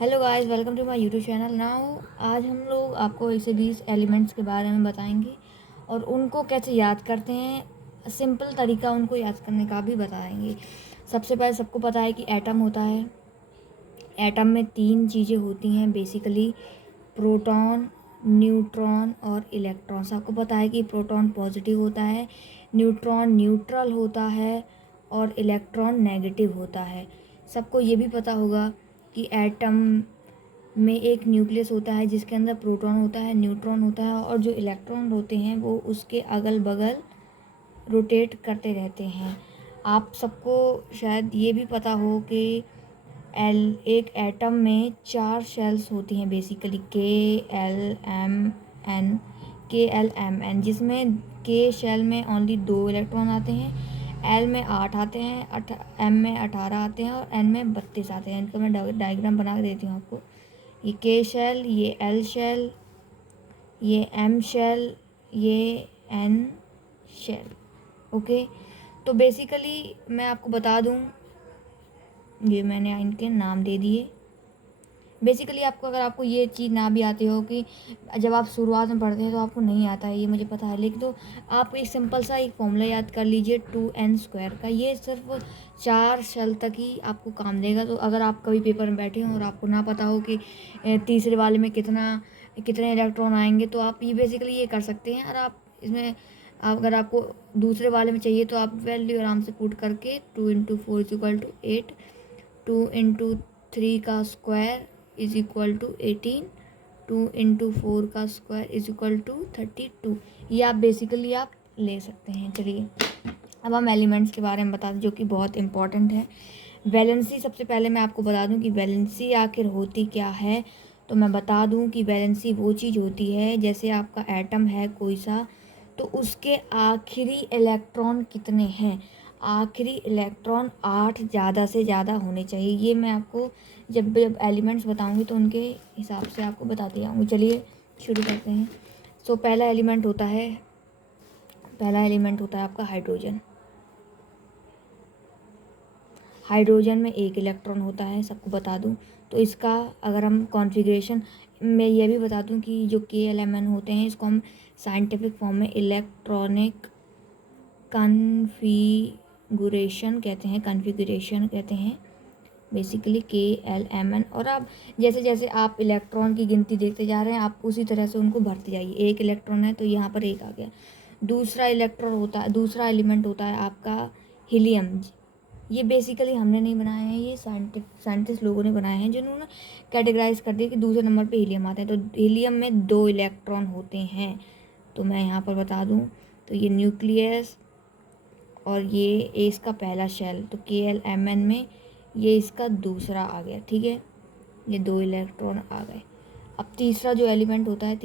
Hello guys, welcome to my YouTube channel. Now आज हम लोग आपको 1 से 20 एलिमेंट्स के बारे में बताएंगे और उनको कैसे याद करते हैं। सिंपल तरीका उनको याद करने का भी बताएंगे। सबसे पहले सबको पता है कि एटम होता है। एटम में 3 चीज़ें होती हैं बेसिकली, प्रोटॉन, न्यूट्रॉन और इलेक्ट्रॉन। सबको पता है कि प्रोटॉन पॉजिटिव होता है, न्यूट्रॉन न्यूट्रल होता है और इलेक्ट्रॉन नेगेटिव होता है। सबको ये भी पता होगा कि एटम में एक न्यूक्लियस होता है जिसके अंदर प्रोटॉन होता है, न्यूट्रॉन होता है और जो इलेक्ट्रॉन होते हैं वो उसके अगल बगल रोटेट करते रहते हैं। आप सबको शायद ये भी पता हो कि एक एटम में 4 शेल्स होती हैं बेसिकली, के एल एम एन, जिसमें के शेल में ओनली 2 इलेक्ट्रॉन आते हैं, एल में 8 आते हैं, एम में 18 आते हैं और एन में 32 आते हैं। इनका मैं डायग्राम बना के देती हूँ आपको। ये के शेल, ये एल शेल, ये एम शेल, ये एन शेल। ओके, तो बेसिकली मैं आपको बता दूँ, ये मैंने इनके नाम दे दिए। बेसिकली आपको, अगर आपको ये चीज़ ना भी आती हो कि जब आप शुरुआत में पढ़ते हैं तो आपको नहीं आता है, ये मुझे पता है, लेकिन तो आप एक सिंपल सा एक फॉर्मूला याद कर लीजिए 2n² का। ये सिर्फ 4 शेल तक ही आपको काम देगा। तो अगर आप कभी पेपर में बैठे हो और आपको ना पता हो कि तीसरे वाले में कितने इलेक्ट्रॉन आएंगे, तो आप ये बेसिकली ये कर सकते हैं। और आप इसमें अगर आपको दूसरे वाले में चाहिए तो आप वैल्यू आराम से पुट करके 2 × 4 = 8, 2 × 3 का स्क्वायर = 18, 2 × 4 का स्क्वायर = 32। ये आप बेसिकली आप ले सकते हैं। चलिए अब हम एलिमेंट्स के बारे में बता दें जो कि बहुत इंपॉर्टेंट है। वैलेंसी, सबसे पहले मैं आपको बता दूं कि वैलेंसी आखिर होती क्या है। तो मैं बता दूं कि वैलेंसी वो चीज़ होती है, जैसे आपका एटम है कोई सा, तो उसके आखिरी इलेक्ट्रॉन कितने हैं। आखिरी इलेक्ट्रॉन 8 ज़्यादा से ज़्यादा होने चाहिए। ये मैं आपको जब जब एलिमेंट्स बताऊंगी तो उनके हिसाब से आपको बताती जाऊँगी। चलिए शुरू करते हैं। सो पहला एलिमेंट होता है आपका हाइड्रोजन। हाइड्रोजन में 1 इलेक्ट्रॉन होता है, सबको बता दूं। तो इसका अगर हम कॉन्फ़िगरेशन में ये भी बता दूं कि जो KLMN होते हैं इसको हम साइंटिफिक फॉर्म में इलेक्ट्रॉनिक कॉन्फ़िगरेशन कहते हैं बेसिकली KLMN। और आप जैसे जैसे आप इलेक्ट्रॉन की गिनती देखते जा रहे हैं, आप उसी तरह से उनको भरते जाइए। 1 इलेक्ट्रॉन है तो यहाँ पर 1 आ गया। दूसरा एलिमेंट होता है आपका हीलियम। ये बेसिकली हमने नहीं बनाए हैं, ये साइंटिस्ट लोगों ने बनाए हैं, जिन्होंने कैटेगराइज कर दिया कि दूसरे नंबर पे हीलियम आते हैं। तो हीलियम में 2 इलेक्ट्रॉन होते हैं। तो मैं यहाँ पर बता दूँ, तो ये न्यूक्लियस और ये इसका पहला शेल, तो KLMN में ये इसका दूसरा आ गया। ठीक है, ये 2 इलेक्ट्रॉन आ गए। अब तीसरा जो एलिमेंट होता है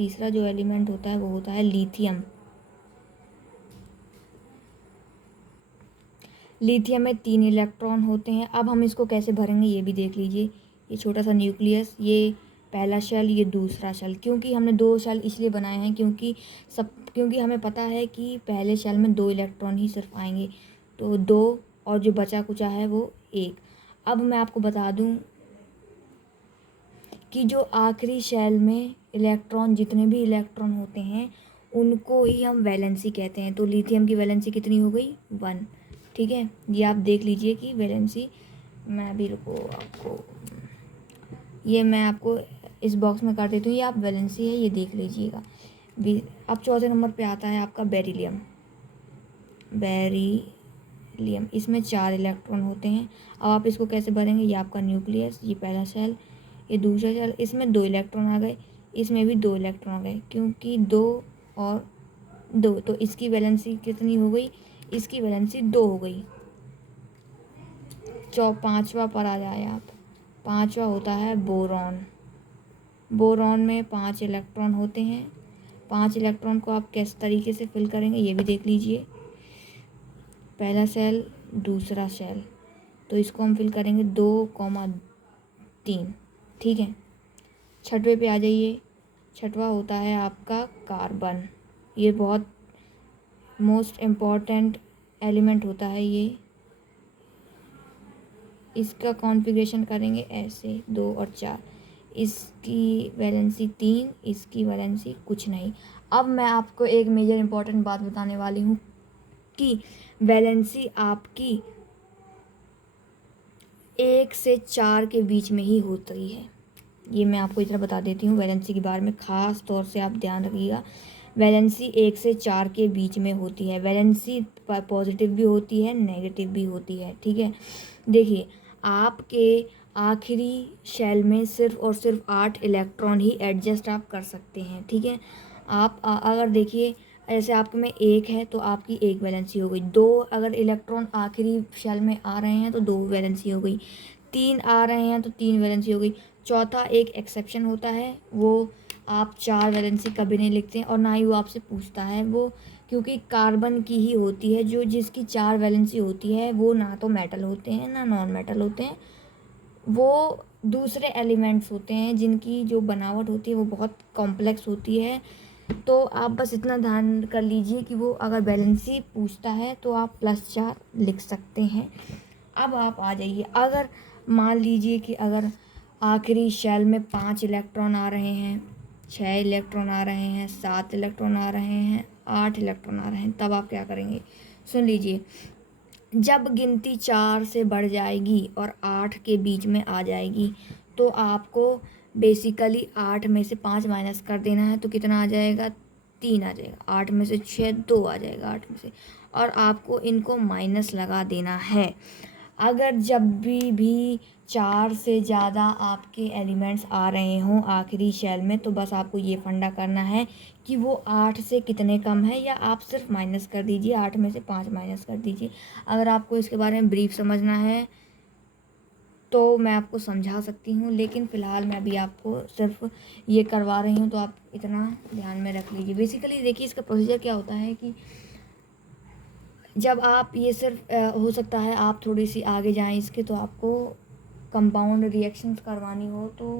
वो होता है लिथियम। लिथियम में 3 इलेक्ट्रॉन होते हैं। अब हम इसको कैसे भरेंगे ये भी देख लीजिए। ये छोटा सा न्यूक्लियस, ये पहला शेल, ये दूसरा शेल। क्योंकि हमने 2 शेल इसलिए बनाए हैं क्योंकि हमें पता है कि पहले शेल में 2 इलेक्ट्रॉन ही सिर्फ आएंगे, तो 2 और जो बचा कुचा है वो 1। अब मैं आपको बता दूं कि जो आखिरी शेल में जितने भी इलेक्ट्रॉन होते हैं उनको ही हम वैलेंसी कहते हैं। तो लिथियम की वैलेंसी कितनी हो गई? 1। ठीक है, ये आप देख लीजिए कि वैलेंसी, मैं भी रुको आपको, ये मैं आपको इस बॉक्स में कर देती हूँ, ये आप वैलेंसी है, ये देख लीजिएगा। अब चौथे नंबर पे आता है आपका बेरिलियम। इसमें 4 इलेक्ट्रॉन होते हैं। अब आप इसको कैसे भरेंगे? ये आपका न्यूक्लियस, ये पहला शेल, ये दूसरा शेल, इसमें 2 इलेक्ट्रॉन आ गए, इसमें भी 2 इलेक्ट्रॉन आ गए, क्योंकि 2 और 2, तो इसकी वैलेंसी कितनी हो गई? इसकी वैलेंसी 2 हो गई। पाँचवा पर आ जाए आप। पाँचवा होता है बोरॉन। बोरॉन में 5 इलेक्ट्रॉन होते हैं। 5 इलेक्ट्रॉन को आप किस तरीके से फिल करेंगे ये भी देख लीजिए। पहला सेल, दूसरा सेल, तो इसको हम फिल करेंगे 2,3। ठीक है, छठवें पे आ जाइए। छठवा होता है आपका कार्बन। ये बहुत मोस्ट इम्पॉर्टेंट एलिमेंट होता है ये। इसका कॉन्फ़िगरेशन करेंगे ऐसे 2 और 4। इसकी वैलेंसी 3, इसकी वैलेंसी कुछ नहीं। अब मैं आपको एक मेजर इम्पॉर्टेंट बात बताने वाली हूँ कि वैलेंसी आपकी 1 से 4 के बीच में ही होती है। ये मैं आपको इतना बता देती हूँ वैलेंसी के बारे में, ख़ास तौर से आप ध्यान रखिएगा। वैलेंसी 1 से 4 के बीच में होती है। वैलेंसी पॉजिटिव भी होती है, नेगेटिव भी होती है, ठीक है। देखिए, आपके आखिरी शेल में सिर्फ और सिर्फ 8 इलेक्ट्रॉन ही एडजस्ट आप कर सकते हैं, ठीक है। आप अगर देखिए, ऐसे आपके में 1 है तो आपकी 1 वैलेंसी हो गई। 2 अगर इलेक्ट्रॉन आखिरी शेल में आ रहे हैं तो 2 वैलेंसी हो गई। 3 आ रहे हैं तो 3 वैलेंसी हो गई। चौथा एक एक्सेप्शन होता है, वो आप 4 वैलेंसी कभी नहीं लिखते हैं और ना ही वो आपसे पूछता है वो, क्योंकि कार्बन की ही होती है जो जिसकी 4 वैलेंसी होती है। वो ना तो मेटल होते हैं ना नॉन मेटल होते हैं, वो दूसरे एलिमेंट्स होते हैं जिनकी जो बनावट होती है वो बहुत कॉम्प्लेक्स होती है। तो आप बस इतना ध्यान कर लीजिए कि वो अगर वैलेंसी पूछता है तो आप +4 लिख सकते हैं। अब आप आ जाइए, अगर मान लीजिए कि अगर आखिरी शेल में 5 इलेक्ट्रॉन आ रहे हैं, 6 इलेक्ट्रॉन आ रहे हैं, 7 इलेक्ट्रॉन आ रहे हैं, 8 इलेक्ट्रॉन आ रहे हैं, तब आप क्या करेंगे? सुन लीजिए, जब गिनती 4 से बढ़ जाएगी और 8 के बीच में आ जाएगी तो आपको बेसिकली 8 में से 5 माइनस कर देना है। तो कितना आ जाएगा? 3 आ जाएगा। 8 में से 6, 2 आ जाएगा 8 में से, और आपको इनको माइनस लगा देना है। अगर जब भी 4 से ज़्यादा आपके एलिमेंट्स आ रहे हों आखिरी शेल में, तो बस आपको ये फंडा करना है कि वो 8 से कितने कम है, या आप सिर्फ माइनस कर दीजिए, 8 में से 5 माइनस कर दीजिए। अगर आपको इसके बारे में ब्रीफ समझना है तो मैं आपको समझा सकती हूँ, लेकिन फ़िलहाल मैं अभी आपको सिर्फ ये करवा रही हूँ, तो आप इतना ध्यान में रख लीजिए। बेसिकली देखिए, इसका प्रोसीजर क्या होता है कि जब आप ये सिर्फ हो सकता है आप थोड़ी सी आगे जाएं इसके, तो आपको कंपाउंड रिएक्शंस करवानी हो तो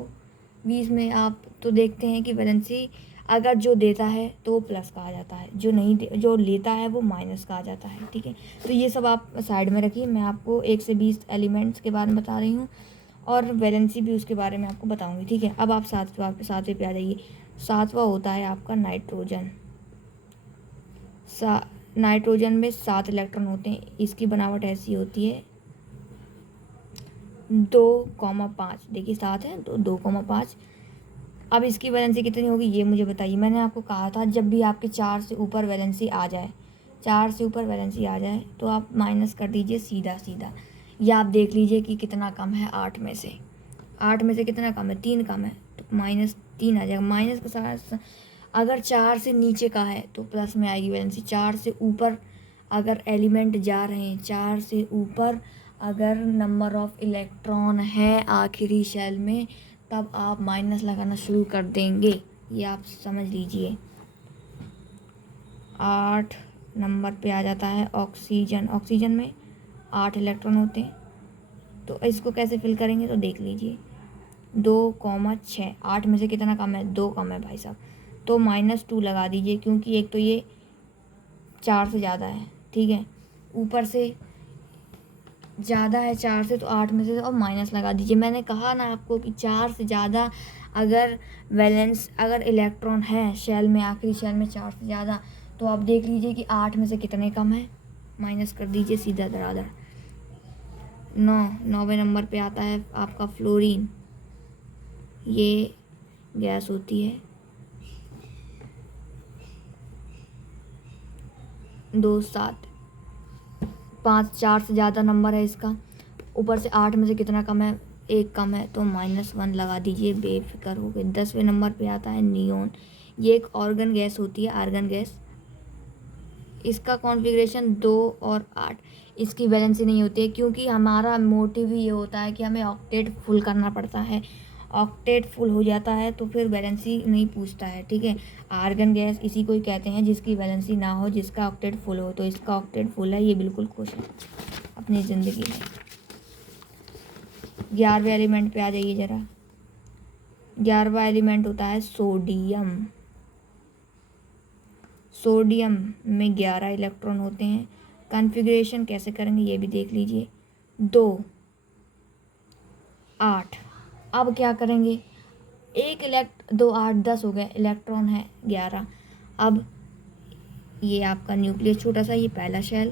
बीच में आप तो देखते हैं कि वैलेंसी अगर जो देता है तो वो प्लस का आ जाता है, जो नहीं जो लेता है वो माइनस का आ जाता है, ठीक है। तो ये सब आप साइड में रखिए, मैं आपको 1 से 20 एलिमेंट्स के बारे में बता रही हूँ और वैलेंसी भी उसके बारे में आपको बताऊँगी, ठीक है। अब आप सातवें पे आ जाइए। सातवां होता है आपका नाइट्रोजन। नाइट्रोजन में 7 इलेक्ट्रॉन होते हैं। इसकी बनावट ऐसी होती है 2,5। देखिए 7 है तो 2,5। अब इसकी वैलेंसी कितनी होगी ये मुझे बताइए। मैंने आपको कहा था जब भी आपके 4 से ऊपर वैलेंसी आ जाए, 4 से ऊपर वैलेंसी आ जाए तो आप माइनस कर दीजिए सीधा सीधा, या आप देख लीजिए कि कितना कम है 8 में से। 8 में से कितना कम है? 3 कम है, तो -3 आ जाएगा। माइनस का सारा, अगर 4 से नीचे का है तो प्लस में आएगी वैलेंसी। 4 से ऊपर अगर एलिमेंट जा रहे हैं, 4 से ऊपर अगर नंबर ऑफ़ इलेक्ट्रॉन है आखिरी शेल में, तब आप माइनस लगाना शुरू कर देंगे। ये आप समझ लीजिए। 8 नंबर पे आ जाता है ऑक्सीजन। ऑक्सीजन में 8 इलेक्ट्रॉन होते हैं, तो इसको कैसे फिल करेंगे तो देख लीजिए। 2,6, 8 में से कितना कम है? 2 कम है भाई साहब, तो -2 लगा दीजिए, क्योंकि एक तो ये 4 से ज़्यादा है, ठीक है, ऊपर से ज़्यादा है 4 से, तो 8 में से और माइनस लगा दीजिए। मैंने कहा ना आपको कि 4 से ज़्यादा अगर इलेक्ट्रॉन है शेल में, आखिरी शेल में 4 से ज़्यादा, तो आप देख लीजिए कि 8 में से कितने कम है, माइनस कर दीजिए सीधा धड़ाधड़। 9वें नंबर पे आता है आपका फ्लोरीन। ये गैस होती है 2,7। 4 से ज़्यादा नंबर है इसका, ऊपर से 8 में से कितना कम है? 1 कम है, तो -1 लगा दीजिए, बेफिक्र हो गए। 10वें नंबर पे आता है नियोन। ये एक ऑर्गन गैस होती है, आर्गन गैस। इसका कॉन्फ़िगरेशन 2 और 8। इसकी वैलेंसी नहीं होती है, क्योंकि हमारा मोटिव ही ये होता है कि हमें ऑक्टेट फुल करना पड़ता है। ऑक्टेट फुल हो जाता है तो फिर वैलेंसी नहीं पूछता है, ठीक है। आर्गन गैस इसी को ही कहते हैं जिसकी वैलेंसी ना हो, जिसका ऑक्टेट फुल हो। तो इसका ऑक्टेट फुल है, ये बिल्कुल खुश है अपनी ज़िंदगी में। 11वें एलिमेंट पे आ जाइए ज़रा। 11वां एलिमेंट होता है सोडियम। सोडियम में 11 इलेक्ट्रॉन होते हैं। कॉन्फ़िगरेशन कैसे करेंगे ये भी देख लीजिए। 2, 8। अब क्या करेंगे? दो 8 10 हो गए, इलेक्ट्रॉन है 11। अब ये आपका न्यूक्लियस छोटा सा, ये पहला शेल,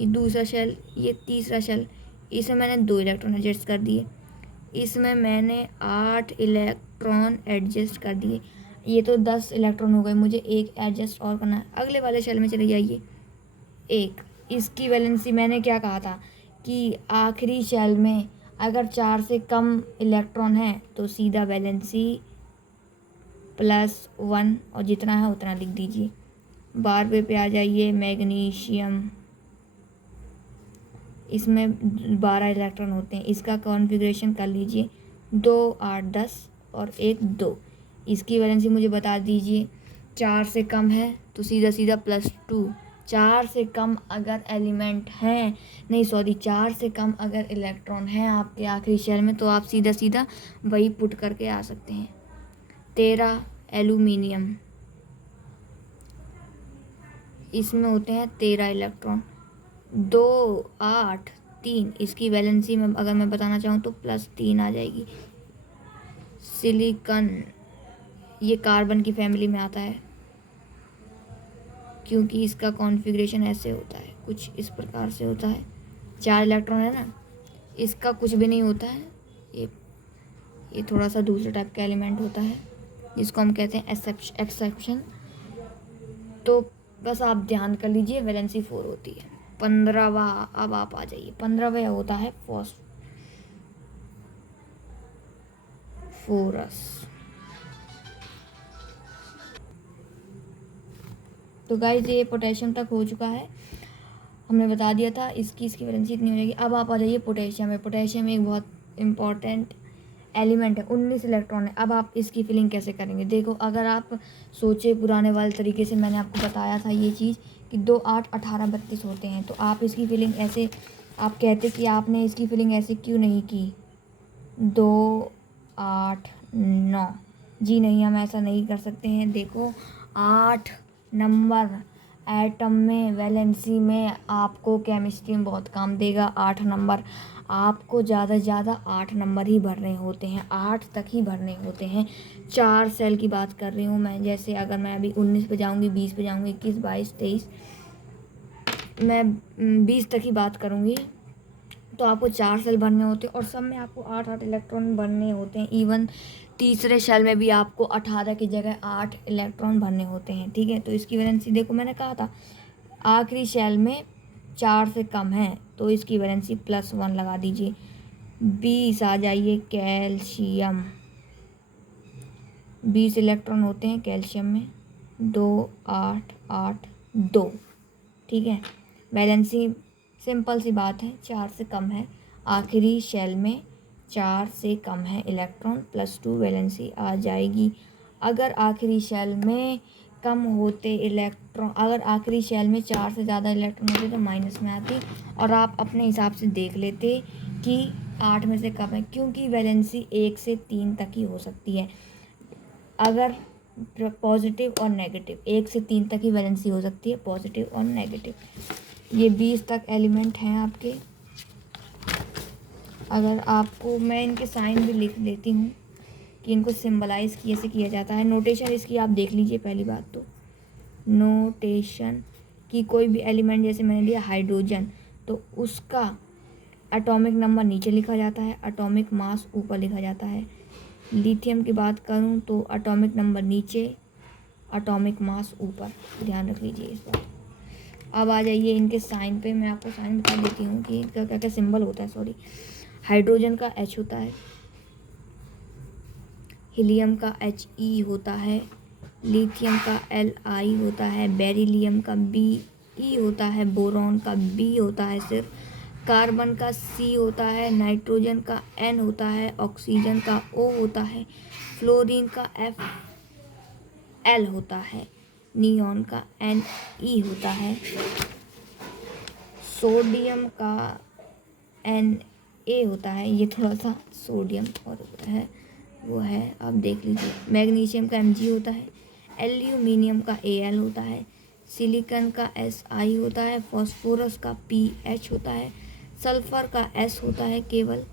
ये दूसरा शेल, ये तीसरा शेल, इसमें मैंने 2 इलेक्ट्रॉन एडजस्ट कर दिए, इसमें मैंने 8 इलेक्ट्रॉन एडजस्ट कर दिए। ये तो 10 इलेक्ट्रॉन हो गए, मुझे एक एडजस्ट और करना है। अगले वाले शेल में चले जाइए, एक, इसकी वैलेंसी मैंने क्या कहा था कि आखिरी शेल में अगर 4 से कम इलेक्ट्रॉन है तो सीधा वैलेंसी +1 और जितना है उतना लिख दीजिए। 12वें पे आ जाइए, मैग्नीशियम, इसमें 12 इलेक्ट्रॉन होते हैं, इसका कॉन्फ़िगरेशन कर लीजिए 2 8 10 और 1 2। इसकी वैलेंसी मुझे बता दीजिए। 4 से कम है तो सीधा सीधा +2। 4 से कम अगर एलिमेंट हैं, नहीं सॉरी, 4 से कम अगर इलेक्ट्रॉन हैं आपके आखिरी शेल में तो आप सीधा सीधा वही पुट करके आ सकते हैं। 13 एल्यूमिनियम, इसमें होते हैं 13 इलेक्ट्रॉन, 2 8 3, इसकी वैलेंसी में अगर मैं बताना चाहूँ तो +3 आ जाएगी। सिलिकॉन, ये कार्बन की फैमिली में आता है क्योंकि इसका कॉन्फ़िगरेशन ऐसे होता है, कुछ इस प्रकार से होता है। 4 इलेक्ट्रॉन है ना, इसका कुछ भी नहीं होता है, ये थोड़ा सा दूसरे टाइप का एलिमेंट होता है जिसको हम कहते हैं एक्सेप्शन। तो बस आप ध्यान कर लीजिए, वैलेंसी 4 होती है। 15वां, अब आप आ जाइए, 15वां होता है फॉस्फोरस। तो गाइस ये पोटेशियम तक हो चुका है, हमने बता दिया था इसकी वैलेंसी इतनी हो जाएगी। अब आप आ जाइए पोटेशियम में। पोटेशियम एक बहुत इम्पॉर्टेंट एलिमेंट है, 19 इलेक्ट्रॉन है। अब आप इसकी फिलिंग कैसे करेंगे, देखो अगर आप सोचे पुराने वाले तरीके से, मैंने आपको बताया था ये चीज़ कि 2 8 18 32 होते हैं, तो आप इसकी फिलिंग ऐसे, आप कहते कि आपने इसकी फिलिंग ऐसे क्यों नहीं की 2 8 9, जी नहीं, हम ऐसा नहीं कर सकते हैं। देखो 8 नंबर एटम में, वैलेंसी में आपको केमिस्ट्री में बहुत काम देगा। 8 नंबर आपको ज़्यादा से ज़्यादा 8 नंबर ही भरने होते हैं, 8 तक ही भरने होते हैं। 4 सेल की बात कर रही हूँ मैं, जैसे अगर मैं अभी 19 पे जाऊँगी, 20 पे जाऊँगी, 21 22 23, मैं 20 तक ही बात करूँगी, तो आपको 4 सेल भरने होते हैं और सब में आपको 8 8 इलेक्ट्रॉन भरने होते हैं। इवन तीसरे शेल में भी आपको 18 की जगह 8 इलेक्ट्रॉन भरने होते हैं, ठीक है। तो इसकी वैलेंसी देखो, मैंने कहा था आखिरी शेल में 4 से कम है तो इसकी वैलेंसी +1 लगा दीजिए। 20 आ जाइए, कैल्शियम, 20 इलेक्ट्रॉन होते हैं कैल्शियम में, 2 8 8 2, ठीक है। वैलेंसी सिंपल सी बात है, 4 से कम है, आखिरी शेल में 4 से कम है इलेक्ट्रॉन, +2 वैलेंसी आ जाएगी। अगर आखिरी शेल में कम होते इलेक्ट्रॉन, अगर आखिरी शेल में 4 से ज़्यादा इलेक्ट्रॉन होते तो माइनस में आती और आप अपने हिसाब से देख लेते कि 8 में से कम है, क्योंकि वैलेंसी 1 से 3 तक ही हो सकती है। अगर पॉजिटिव और नेगेटिव, 1 से 3 तक ही वैलेंसी हो सकती है, पॉजिटिव और नेगेटिव। ये 20 तक एलिमेंट हैं आपके। अगर आपको, मैं इनके साइन भी लिख देती हूँ कि इनको सिंबलाइज कैसे किया जाता है। नोटेशन इसकी आप देख लीजिए। पहली बात तो नोटेशन कि कोई भी एलिमेंट, जैसे मैंने लिया हाइड्रोजन, तो उसका एटॉमिक नंबर नीचे लिखा जाता है, एटॉमिक मास ऊपर लिखा जाता है। लिथियम की बात करूँ तो एटॉमिक नंबर नीचे, एटॉमिक मास ऊपर, ध्यान रख लीजिए इस बात। अब आ जाइए इनके साइन पे, मैं आपको साइन बता देती हूँ कि इनका क्या क्या सिंबल होता है। सॉरी, हाइड्रोजन का H होता है, हीलियम का HE होता है, लिथियम का Li होता है, बेरिलियम का Be होता है, बोरॉन का B होता है सिर्फ, कार्बन का C होता है, नाइट्रोजन का N होता है, ऑक्सीजन का O होता है, फ्लोरीन का Fl होता है, नियॉन का Ne होता है, सोडियम का Na होता है। ये थोड़ा सा सोडियम और होता है, वो है, आप देख लीजिए। मैग्नीशियम का Mg होता है, एल्यूमिनियम का Al होता है, सिलिकॉन का Si होता है, फास्फोरस का Ph होता है, सल्फर का S होता है केवल,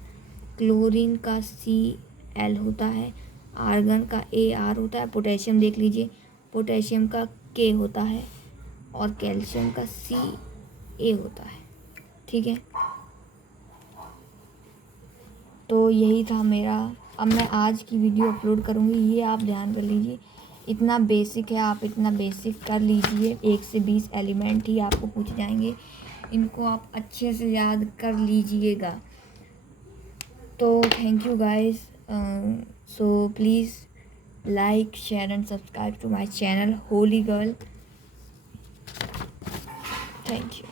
क्लोरीन का Cl होता है, आर्गन का AR होता है, पोटेशियम देख लीजिए, पोटेशियम का K होता है और कैल्शियम का CA होता है। ठीक है, तो यही था मेरा। अब मैं आज की वीडियो अपलोड करूँगी, ये आप ध्यान कर लीजिए। इतना बेसिक है, आप इतना बेसिक कर लीजिए। 1 से 20 एलिमेंट ही आपको पूछ जाएंगे, इनको आप अच्छे से याद कर लीजिएगा। तो thank you guys, so please like, share and subscribe to my channel holy girl. Thank you.